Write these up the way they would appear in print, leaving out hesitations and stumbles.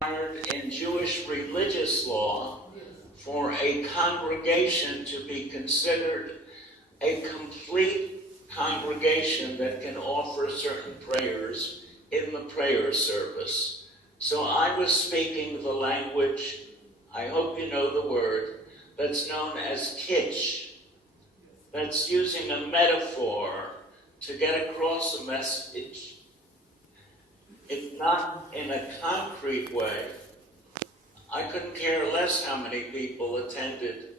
In Jewish religious law for a congregation to be considered a complete congregation that can offer certain prayers in the prayer service. So I was speaking the language, I hope you know the word, that's known as kitsch. That's using a metaphor to get across a message. It's not in a concrete way. I couldn't care less how many people attended.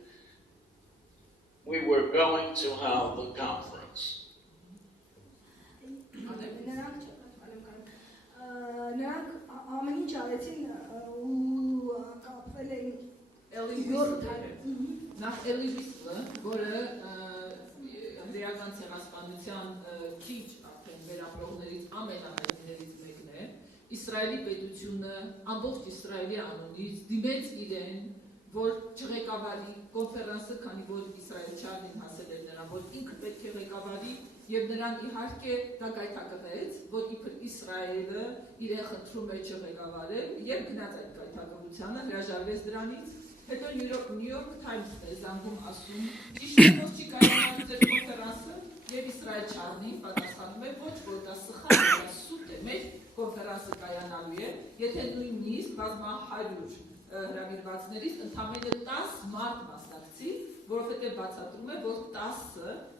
We were going to hold the conference. Իսրայելի պետությունը ամբողջ Իսրայելի անունից դիմեց իրեն, որ չղեկավարի կոնֆերանսը, քանի որ Իսրայել Չարնին հասել էր նրան, որ ինքը պետք է ղեկավարի, եւ նրան իհարկե դա գայթակղեց, որ իբր Իսրայելը իրեն խնդրում է չղեկավարել, եւ գնաց այդ գայթակղությանը, հրաժարվեց դրանից, հետո New York Times-ն է զանգում ասում, ճիշտ է որ չի կայանալու ձեր կոնֆերանսը, եւ Իսրայել Չարնին պատասխանում է, ոչ որ դա սխալ է, դա սուտ է, մեր կոնֆերանսը կայանալու է, եթե նույնիսկ բազմա 100 հրավիրվածներից ընդամենը 10 մարդ մասնակցի, որովհետև բացատրում է, որ 10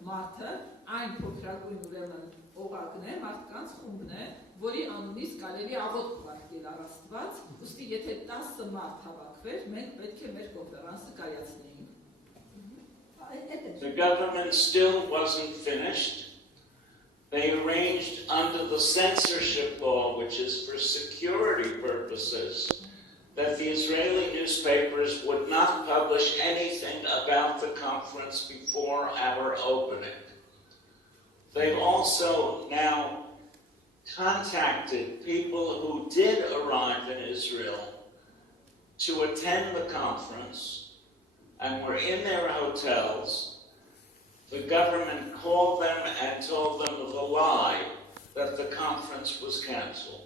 մարդը այն փոքրագույն ուրեմն օղակն է, մարդկանց խումբն է, որի անունից կարելի աղոթք ուղարկել առ Աստված, ուստի եթե 10 մարդ հավաքվեր, մենք պետք է մեր կոնֆերանսը կայացնեինք։ The government still wasn't finished. They arranged under the censorship law, which is for security purposes, that the Israeli newspapers would not publish anything about the conference before our opening. They've also now contacted people who did arrive in Israel to attend the conference and were in their hotels. The government called them and told them the lie that the conference was cancelled.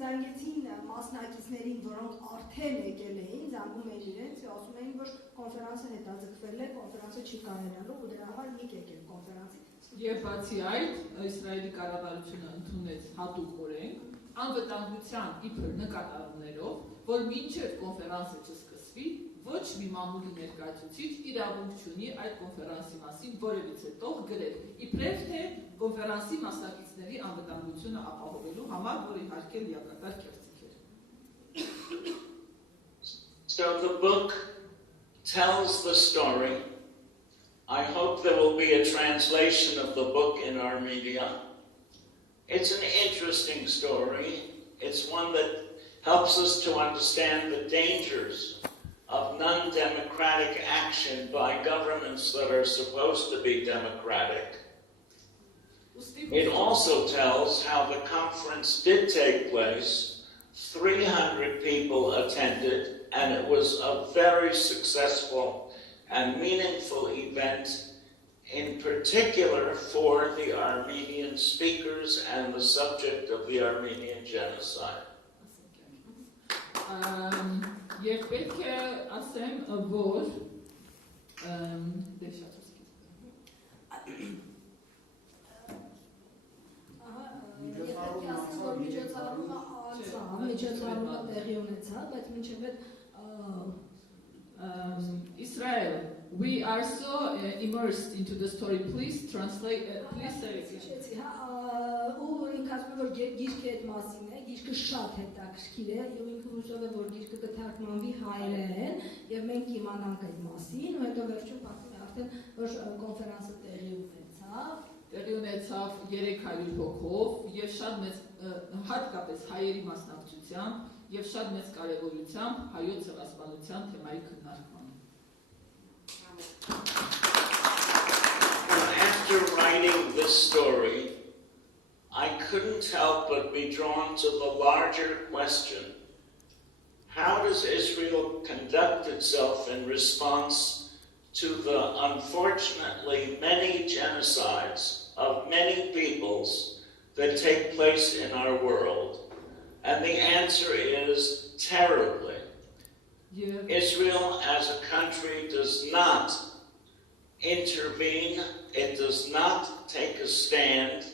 Զանգեցին մասնակիցներին, որոնք արդեն եկել էին, զանգում էին իրենց, ասում էին, որ կոնֆերանսը հետաձգվել է, կոնֆերանսը չի կարողանալու, ու դրա համար մի եկել կոնֆերանսի։ Եվ բացի այդ, Իսրայելի կառավարությունը ընդունեց հատուկ օրենք, անվտանգության իբր նկատառումներով, որ մինչև կոնֆերանսը չսկսվի, ոչ մի մամուլի ներկայացուցիչ իրավունք չունի այդ կոնֆերանսի մասին որևիցե տող գրել, իբրև թե կոնֆերանսի մասնակիցների անվտանգությունը ապահովելու համար, որ իհարկե լիակատար կեղծիք էր։ So the book tells the story. I hope there will be a translation of the book in Armenia. It's an interesting story. It's one that helps us to understand the dangers of non-democratic action by governments that are supposed to be democratic. It also tells how the conference did take place. 300 people attended, and it was a very successful and meaningful event, in particular for the Armenian speakers and the subject of the Armenian Genocide. Եվ պետք է ասեմ, որ Israel, we are so immersed into the story. Please translate, please say it. Գիրքը շատ հետաքրքիր է, եւ ինքը հուսով է, որ գիրքը կթարգմանվի հայերեն, եւ մենք իմանանք այդ մասին, ու հետո վերջում արդեն որ կոնֆերանսը տեղի ունեցավ 300 հոգով եւ շատ մեծ հատկապես հայերի մասնակցությամբ եւ շատ մեծ կարեւորությամբ հայոց ցեղասպանության թեմայի քննարկմանը։ After writing this story, I couldn't help but be drawn to the larger question. how does Israel conduct itself in response to the unfortunately many genocides of many peoples that take place in our world? And the answer is terribly. Yeah. Israel as a country does not intervene, it does not take a stand,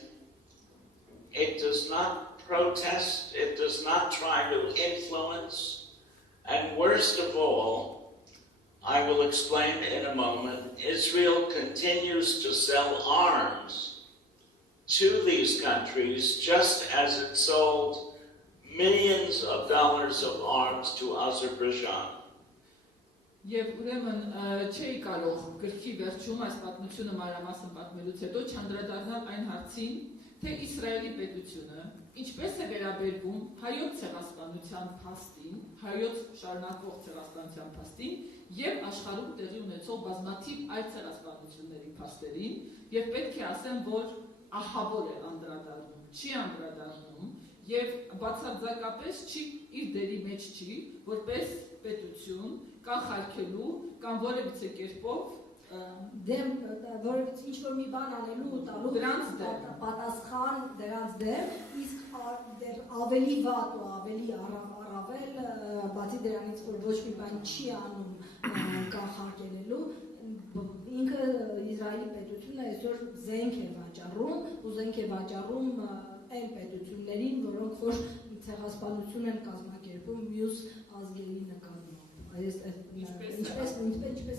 it does not protest, it does not try to influence, and worst of all, I will explain in a moment, Israel continues to sell arms to these countries just as it sold millions of dollars of arms to Azerbaijan. Եվ ուրեմն չի կարող գրքի վերջում այս պատմությունը մանրամասն պատմելուց հետո չանդրադառնալ այն հարցին, թե Իսրայելի պետությունը ինչպես է վերաբերվում հայոց ցեղասպանության փաստին, հայոց շարունակվող ցեղասպանության փաստին եւ աշխարհում տեղի ունեցող բազմաթիվ այլ ցեղասպանությունների փաստերին, եւ պետք է ասեմ, որ ահավոր է անդրադառնում, չի անդրադառնում եւ բացարձակապես չի իր դերի մեջ չի, որպես պետություն կանխարգելու կամ որևիցե կերպով դեմ որից ինչ որ մի բան անելու ու տալու դրանց դեմ պատասխան դրանց դեմ, իսկ ավելի վատ ու ավելի առավել բացի դրանից որ ոչ մի բան չի անում կանխարգելելու, ինքը Իսրայելի պետությունը այսօր զենք է վաճառում ու զենք է վաճառում այն պետություններին, որոնք որ ցեղասպանություն են կազմակերպում մյուս ազգերի նկատմամբ։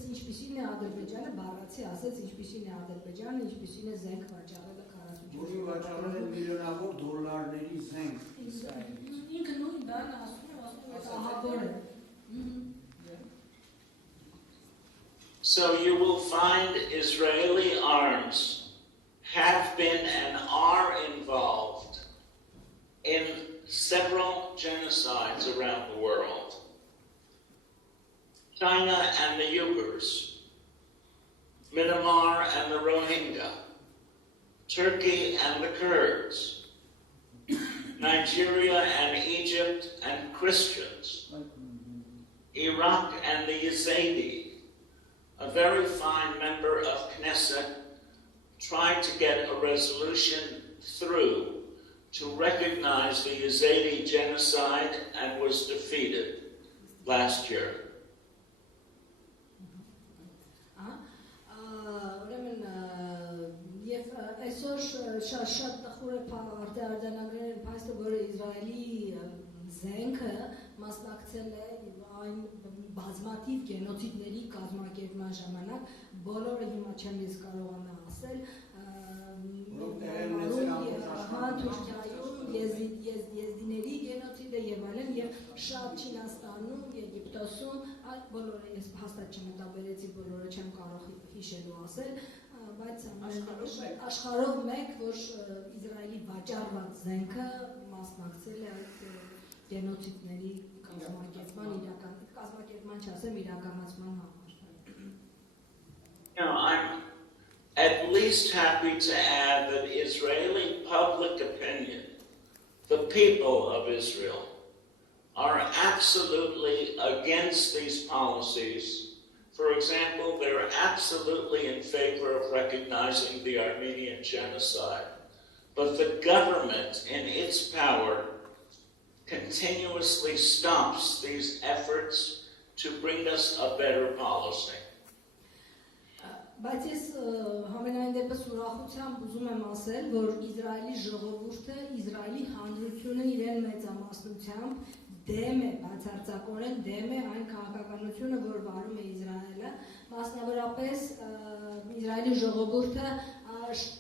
Ինչպեսին է Ադրբեջանը, բառացի ասեց, ինչպեսին է Ադրբեջանը, ինչպեսին է զենք վաճառելը 44 Որի վաճառել են միլիոնավոր դոլարների զենք Իսրայելից։ Ինքը նույն բան ասում է ահավոր է։ So you will find Israeli arms have been and are involved in several genocides around the world. China and the Uyghurs, Myanmar and the Rohingya, Turkey and the Kurds, Nigeria and Egypt and Christians, Iraq and the Yazidi. A very fine member of Knesset tried to get a resolution through to recognize the Yazidi genocide and was defeated last year. Այսօր շատ տխուր է արտահայտանագրել են փաստը, որ Իսրայելի զենքը մասնակցել է այն բազմաթիվ գենոցիդների կազմակերպման ժամանակ, բոլորը հիմա չեմ ես կարողանա ասել, Թուրքիայում եզդիների գենոցիդը եւ այլն եւ շատ Չինաստանում, Եգիպտոսում, այդ բոլորը ես հաստատ չմտաբերեցի, բոլորը չեմ կարող հիշելու ասել, բայց աշխարհով մեկ, որ Իսրայելի վաճառված զենքը մասնակցել է այդ գենոցիդների կազմակերպման չասեմ իրականացման համար։ I'm at least happy to add that Israeli public opinion, the people of Israel, are absolutely against these policies. For example, they're absolutely in favor of recognizing the Armenian Genocide. But the government, in its power, continuously stops these efforts to bring us a better policy. Բայց ես համենայն դեպս ուրախությամբ ուզում եմ ասել, որ Իսրայելի ժողովուրդը, Իսրայելի հանրությունը իրեն մեծամասնությամբ դեմ է, բացարձակորեն դեմ է այն քաղաքականությունը, որ վարում է Իսրայելը, մասնավորապես Իսրայելի ժողովուրդը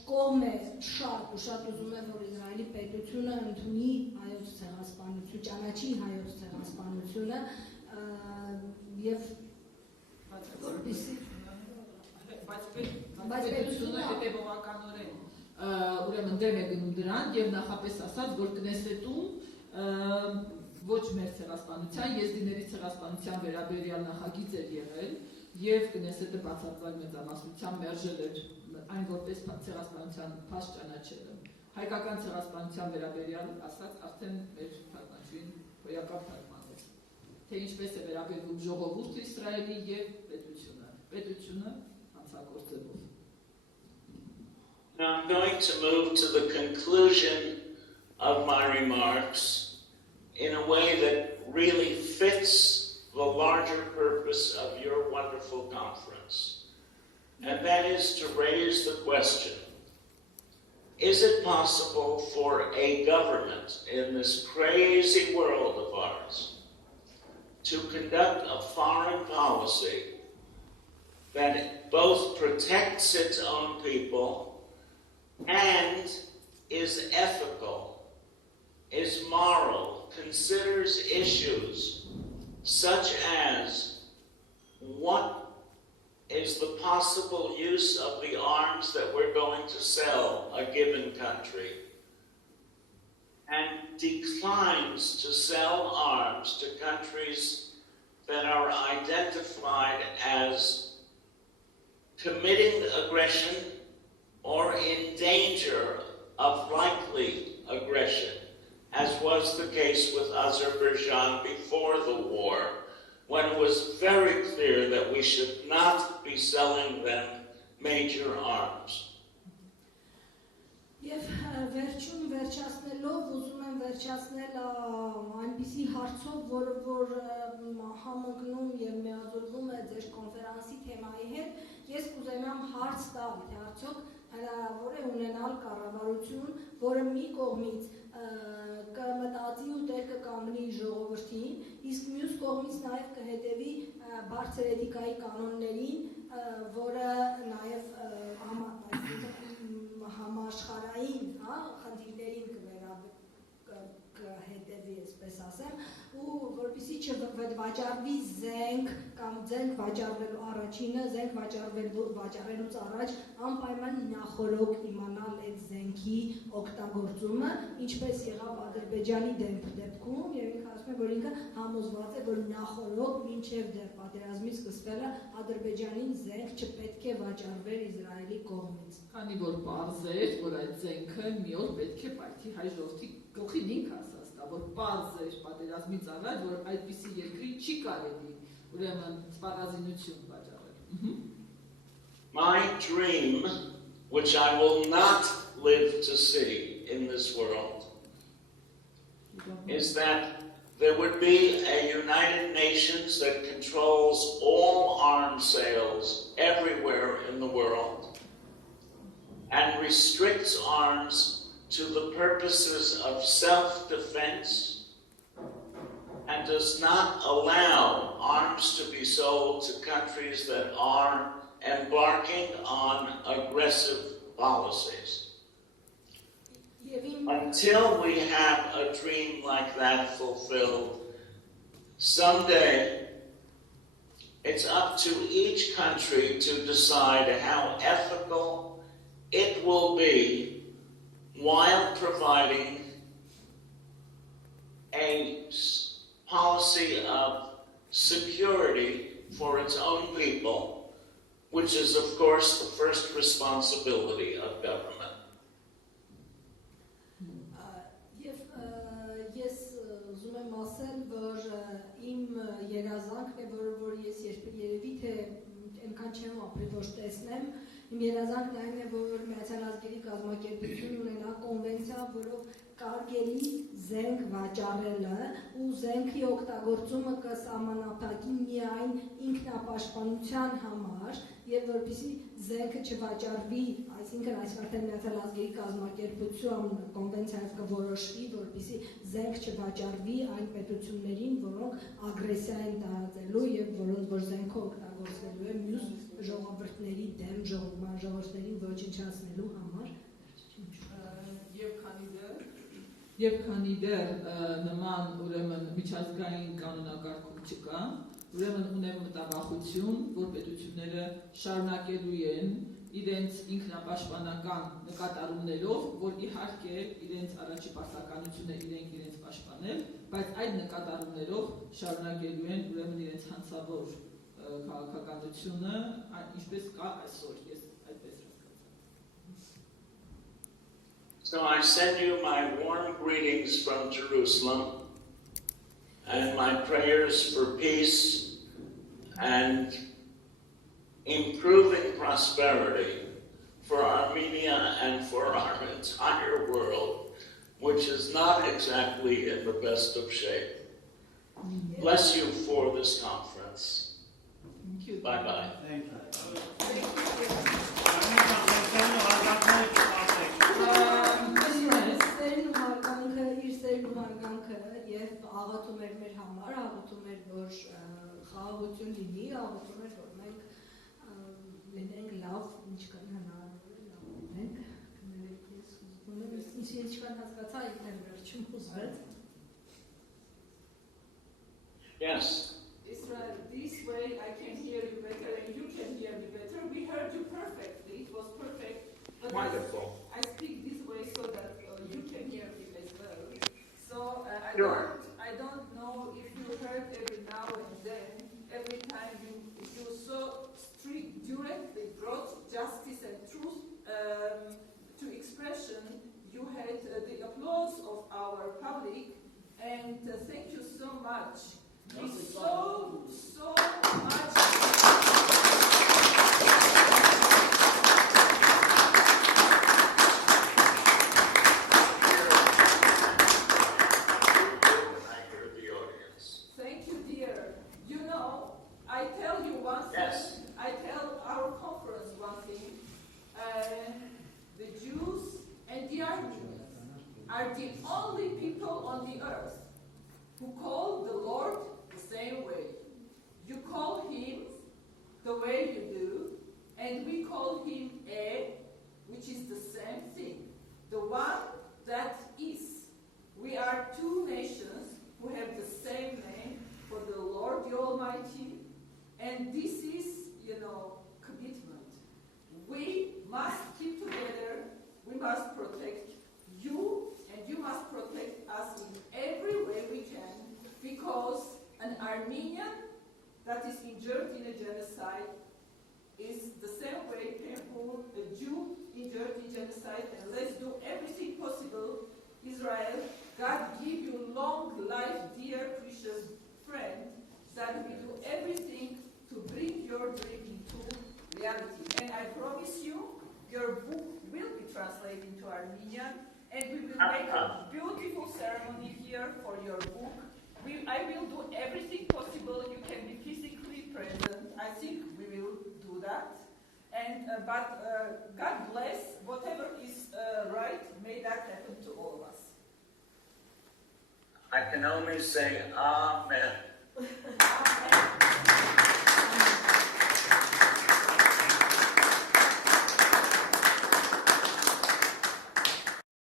կողմ է շատ ու շատ ուզում է, որ Իսրայելի պետությունը ընդունի հայոց ցեղասպանություն, ճանաչի հայոց ցեղասպանությունը եւ որպեսզի բայց պետությունը հետևողականորեն ուրեմն դեմ է գնում դրան եւ նախապես ասած, որ Կնեսետում ոչ մեր ցեղասպանության, եզդիների ցեղասպանության վերաբերյալ նախագիծ էր եղել եւ Կնեսետը բացարձակ մեծամասնությամբ մերժել էր այն որպես ցեղասպանության փաստ ճանաչելը։ Հայկական ցեղասպանության վերաբերյալ ասած արդեն մեր թարգմանչին հոյակապ թարգմանել։ թե ինչպես է վերաբերվում ժողովուրդը Իսրայելի եւ պետությունը հանցագործելով։ Now I'm going to move to the conclusion of my remarks in a way that really fits the larger purpose of your wonderful conference. And that is to raise the question, is it possible for a government in this crazy world of ours to conduct a foreign policy that both protects its own people and is ethical, is moral, considers issues such as what is the possible use of the arms that we're going to sell a given country, and declines to sell arms to countries that are identified as committing aggression or in danger of likely aggression, as was the case with Azerbaijan before the war, when it was very clear that we should not be selling them major arms. Եվ վերջում վերջացնելով ուզում եմ վերջացնել այնպիսի հարցով, որ համընկնում եւ միաձուլվում է ձեր կոնֆերանսի թեմայի հետ, ես կուզենամ հարց տալ, թե արդյոք հնարավոր է ունենալ կառավարություն, որը մի կողմից կմտածի ու տեր կկանգնի ժողովրդին, իսկ մյուս կողմից նաև կհետևի բարձր էթիկայի կանոններին, որը նաև համաշխարհային խնդիրներին կհետևի, այսպես ասեմ, ու որպեսզի չվաճառվի զենք կամ զենք վաճառվելու առաջինը, զենք վաճառելուց առաջ անպայման նախորոք իմանալ այդ զենքի օգտագործումը, ինչպես եղավ Ադրբեջանի դեպքում, եւ ինքը ասում է, որ ինքը համոզված է, որ նախորոք մինչև դեռ պատերազմի սկսվելը Ադրբեջանին զենք չպետք է վաճառվեր Իսրայելի կողմից։ Քանի որ պարզ էր, որ այդ զենքը մի օր պետք է պայթի հայ ժողովրդի գլխին ինքը ասա, որ պարզ էր պատերազմից առաջ, որ այդպիսի երկրի չի կարելի ուրեմն սպառազինություն վաճառել։ My dream, which I will not live to see in this world, is that there would be a United Nations that controls all arms sales everywhere in the world and restricts arms to the purposes of self-defense and does not allow arms to be sold to countries that are embarking on aggressive policies. Until we have a dream like that fulfilled, someday it's up to each country to decide how ethical it will be while providing a policy of security for its own people, which is, of course, the first responsibility of government. Ես ուզում եմ ասել, որ իմ երազանքն է, որ ես երևի թե այնքան չեմ ապրի, որ տեսնեմ, իմ երազանքն այն է, որ Միացյալ Ազգերի կազմակերպություն ունենա կոնվենցիա, որով կարելի զենք վաճառելը ու զենքի օգտագործումը կսահմանափակի միայն ինքնապաշտպանության համար, եւ որպեսզի զենքը չվաճառվի, այսինքն այսքան Միացյալ Ազգերի կազմակերպություն կոնվենցիայով կորոշվի, որպեսզի զենք չվաճառվի այն պետություններին, որոնք ագրեսիա են տարածելու եւ որոնց որ զենքը օգտագործվելու է մյուս ժողովուրդների դեմ, ժողովուրդներին ոչնչացնելու համար։ Եվ քանի դեռ նման ուրեմն միջազգային կանոնակարգում չկա, ուրեմն ունեմ մտավախություն, որ պետությունները շարունակելու են իրենց ինքնապաշտպանական նկատառումներով, որ իհարկե իրենց առաջի պարտականությունը իրենց պաշտպանել, բայց այդ նկատառումներով շարունակելու են ուրեմն իրենց հանցավոր քաղաքականությունը, ինչպես կա այսօր, ես այդպես So I send you my warm greetings from Jerusalem, and my prayers for peace and improving prosperity for Armenia and for our entire world, which is not exactly in the best of shape. Bless you for this conference. Thank you. Bye-bye. Thank you. Եվ աղոթում էր մեր համար, աղոթում էր, որ խաղաղություն լինի, աղոթում էր, որ մենք լինենք լավ, ինչքան հնարավոր է լավ լինենք, կներեք ես ուզում եմ, ինչքան հասկացա, ինքն վերջում ուզվեց։ Yes. Israel, this way I can hear you better and you can hear me better. We heard you perfectly, it was perfect. But Wonderful. I speak this way so that you can hear me as well. So Sure. I don't know if you heard every now and then, every time you so strict, directly brought justice and truth to expression, you had the applause of our public, and thank you so much. We so much. Thank you, dear. You know, I tell you one thing. Yes. I tell our conference one thing. The Jews and the Armenians are the only people on the earth who call the Lord the same way. You call him the way you do, and we call him which is the same thing. The one that is. We are two nations who have the same name for the Lord the Almighty, and this is, commitment. We must keep together, we must protect you, and you must protect us in every way we can, because an Armenian that is injured in a genocide is the same way painful a Jew injured in genocide, and let's do everything possible. Israel, God give you long life, dear, precious friend, that we do everything to bring your dream into reality. And I promise you, your book will be translated into Armenian, and we will make a beautiful ceremony here for your book. I will do everything possible. You can be physically present. I think we will do that. And but God bless. Whatever is right, may that happen to all of us. I can only say amen. Amen.